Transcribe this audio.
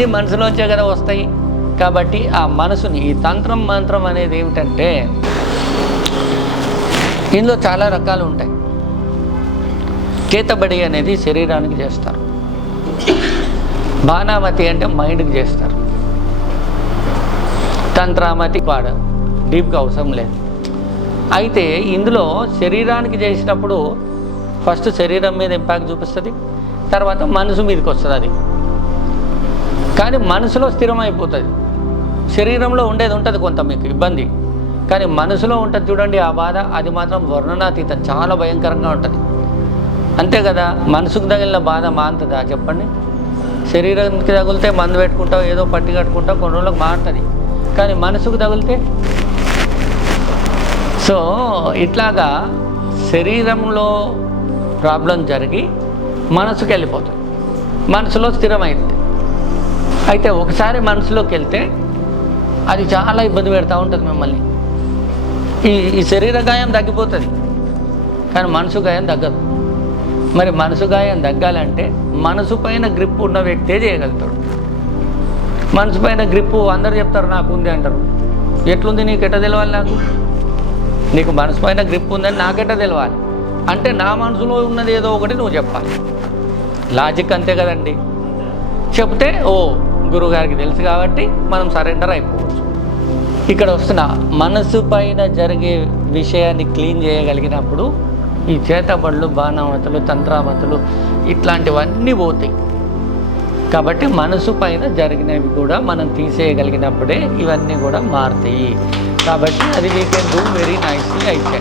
ఇవన్నీ మనసులోంచే కదా వస్తాయి. కాబట్టి ఆ మనసుని ఈ తంత్రం మంత్రం అనేది ఏమిటంటే ఇందులో చాలా రకాలు ఉంటాయి. చేతబడి అనేది శరీరానికి చేస్తారు, బాణామతి అంటే మైండ్కి చేస్తారు, తంత్రామతి వాడ డీప్గా అవసరం లేదు. అయితే ఇందులో శరీరానికి చేసినప్పుడు ఫస్ట్ శరీరం మీద ఇంపాక్ట్ చూపిస్తుంది, తర్వాత మనసు మీదకి వస్తుంది అది. కానీ మనసులో స్థిరమైపోతుంది. శరీరంలో ఉండేది ఉంటుంది కొంత మీకు ఇబ్బంది, కానీ మనసులో ఉంటుంది చూడండి ఆ బాధ, అది మాత్రం వర్ణనాతీతం, చాలా భయంకరంగా ఉంటుంది. అంతే కదా, మనసుకు తగిలిన బాధ మానుతుందా చెప్పండి? శరీరానికి తగిలితే మందు పెట్టుకుంటావు, ఏదో పట్టి కట్టుకుంటావు, కొన్ని రోజులకు మారుతుంది. కానీ మనసుకు తగిలితే సో ఇట్లాగా శరీరంలో ప్రాబ్లం జరిగి మనసుకు వెళ్ళిపోతుంది, మనసులో స్థిరమైంది. అయితే ఒకసారి మనసులోకి వెళ్తే అది చాలా ఇబ్బంది పెడతా ఉంటుంది మిమ్మల్ని. ఈ శరీర గాయం తగ్గిపోతుంది, కానీ మనసు గాయం తగ్గదు. మరి మనసు గాయం తగ్గాలంటే మనసు పైన గ్రిప్ ఉన్న వ్యక్తే చేయగలుగుతాడు. మనసు పైన గ్రిప్పు అందరు చెప్తారు నాకు ఉంది అంటారు. ఎట్లుంది నీకు ఎట్ట తెలవాలి? నీకు మనసు పైన గ్రిప్ ఉందని నాకెట్ట తెలవాలి? అంటే నా మనసులో ఉన్నది ఏదో ఒకటి నువ్వు చెప్పాలి. లాజిక్ అంతే కదండి. చెప్తే ఓ గురువుగారికి తెలుసు కాబట్టి మనం సరెండర్ అయిపోవచ్చు. ఇక్కడ వస్తున్న మనసు పైన జరిగే విషయాన్ని క్లీన్ చేయగలిగినప్పుడు ఈ చేతబడులు, బాణామతులు, తంత్రామతులు ఇట్లాంటివన్నీ పోతాయి. కాబట్టి మనసు పైన జరిగినవి కూడా మనం తీసేయగలిగినప్పుడే ఇవన్నీ కూడా మారుతాయి. కాబట్టి అది we can do very nicely అయితే.